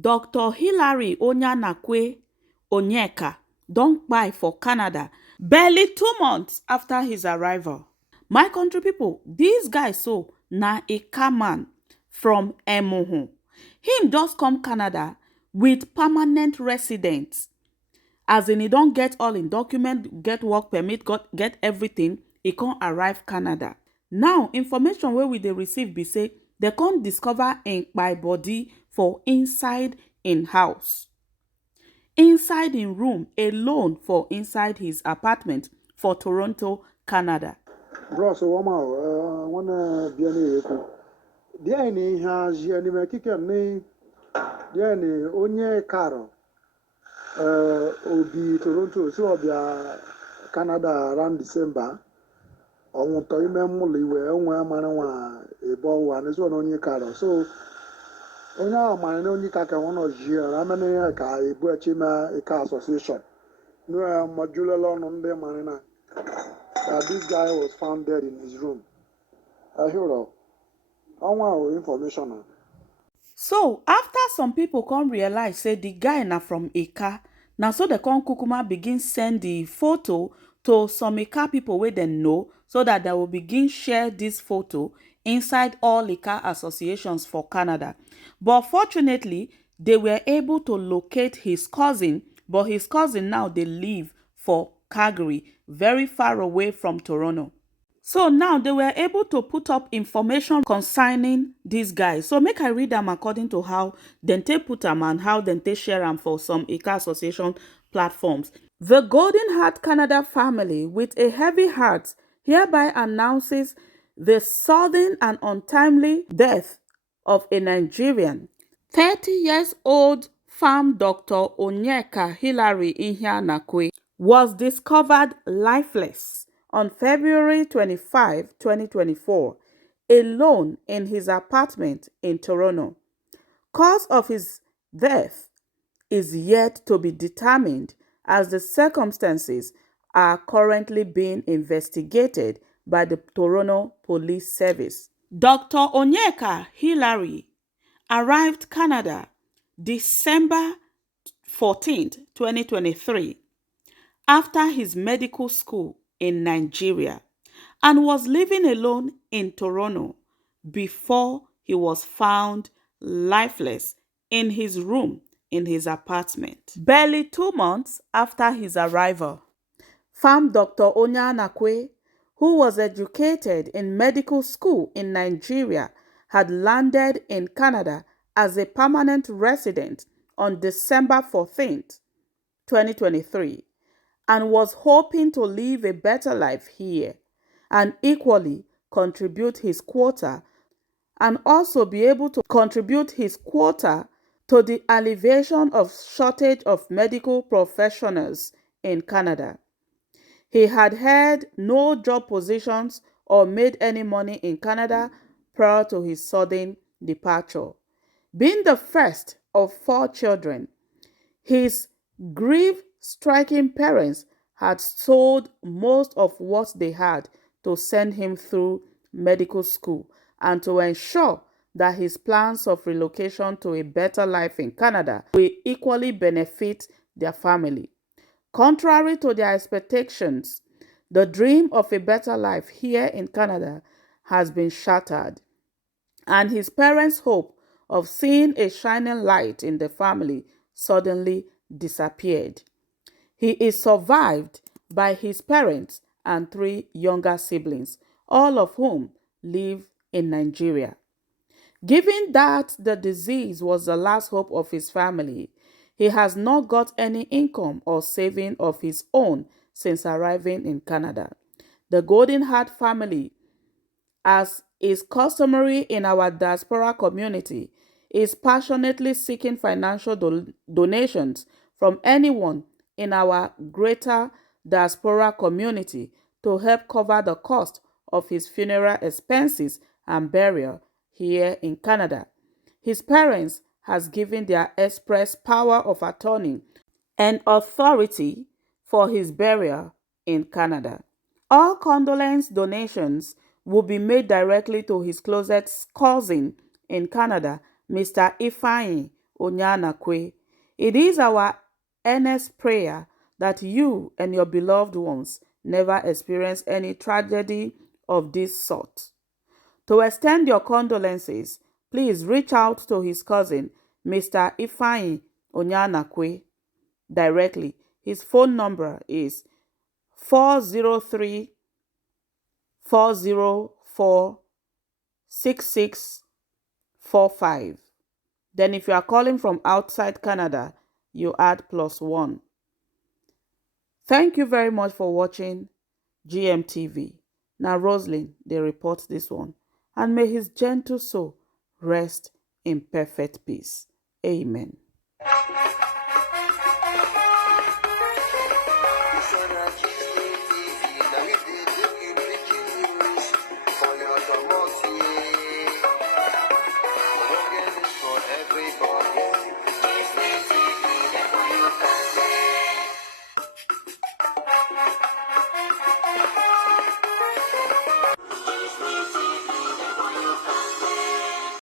Dr. Hilary Onyeka Onyeanakwe don kpai for Canada barely 2 months after his arrival. My country people, dis guy so na a car man from Emuhun. Him just come Canada with permanent residence. As in, he don get all in document, get work permit, get everything. He come arrive Canada. Now, information wey we dey receive be say they come discover im kpai body for inside im house, inside im room alone, for inside his apartment for Toronto, Canada. Bros, wana biani yeku. Dia ni haji ni mekike ni dia ni onye karo. Obi Toronto so obia Canada around December. Onwo to ime mulu iwe onwe amana wa ebo wa ni so onye karo. So onye amana onye kaka wono jia amene ka ebu achima eka association. No module lo no nde manina. That this guy was found dead in his room. I heard of. I want information. So after some people come realize say the guy na from Eka, na so they come kukuma begin send the photo to some Eka people wey dem know, so that they will begin share this photo inside all Eka associations for Canada. But fortunately, they were able to locate his cousin, but his cousin now they live for Calgary, very far away from Toronto. So now they were able to put up information concerning this guy. So make I read them according to how dem take put them and how dem take share them for some Eka Association platforms. The Golden Heart Canada family, with a heavy heart, hereby announces the sudden and untimely death of a Nigerian 30-year-old farm doctor Onyeka Hilary Onyeanakwe was discovered lifeless on February 25, 2024, alone in his apartment in Toronto. Cause of his death is yet to be determined, as the circumstances are currently being investigated by the Toronto Police Service. Dr. Onyeka Hilary arrived Canada December 14, 2023, after his medical school in Nigeria, and was living alone in Toronto before he was found lifeless in his room in his apartment. Barely 2 months after his arrival, farm Dr. Onyeanakwe, who was educated in medical school in Nigeria, had landed in Canada as a permanent resident on December 14th, 2023, and was hoping to live a better life here and equally contribute his quota and also be able to contribute his quota to the alleviation of shortage of medical professionals in Canada. He had held no job positions or made any money in Canada prior to his sudden departure. Being the first of 4 children, his grief-stricken parents had sold most of what they had to send him through medical school and to ensure that his plans of relocation to a better life in Canada will equally benefit their family. Contrary to their expectations, the dream of a better life here in Canada has been shattered, and his parents' hope of seeing a shining light in the family suddenly disappeared. He is survived by his parents and 3 younger siblings, all of whom live in Nigeria. Given that the disease was the last hope of his family, he has not got any income or saving of his own since arriving in Canada. The Golden Heart family, as is customary in our diaspora community, is passionately seeking financial donations from anyone in our greater diaspora community to help cover the cost of his funeral expenses and burial here in Canada. His parents has given their express power of attorney and authority for his burial in Canada. All condolence donations will be made directly to his closest cousin in Canada, Mr. Ifeanyi Onyeanakwe. It is our earnest prayer that you and your beloved ones never experience any tragedy of this sort. To extend your condolences, please reach out to his cousin, Mr. Ifeanyi Onyeanakwe, directly. His phone number is 403 404 6645. Then if you are calling from outside Canada, you add +1. Thank you very much for watching GMTV. Now Roslyn, they report this one. And may his gentle soul rest in perfect peace. Amen.